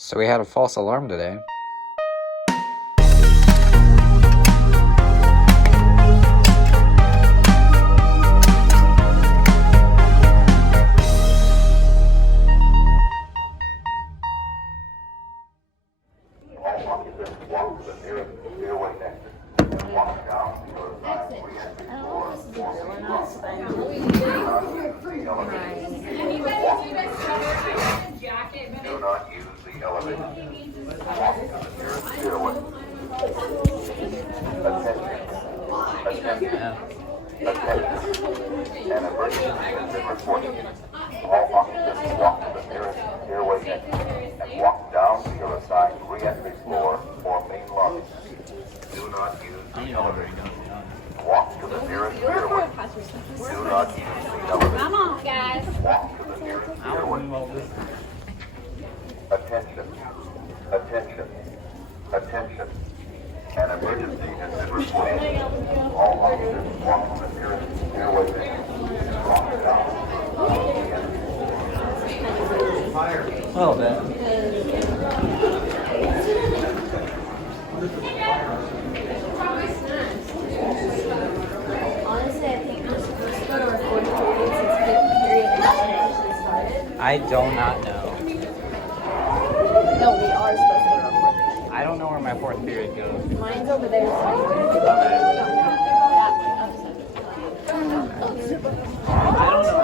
So we had a false alarm today. Do not use the elevator. Walk to the nearest stairway. Attention. An emergency has been reported. All occupants walk to the nearest stairway exit and walk down to your assigned re-entry floor or main lobby. Do not use the elevator. Walk to the nearest stairway. Do not use the elevator. Come on, guys. Walk to the nearest stairway. Attention. Attention. Attention. An emergency has been reported. All occupants walk to the nearest stairway exit and walk down. Oh, man. Honestly, I think we're supposed to go to our fourth period since fifth period actually started. I do not know. No, we are supposed to go to our fourth period. I don't know where my fourth period goes. Mine's over there. Okay. I don't know.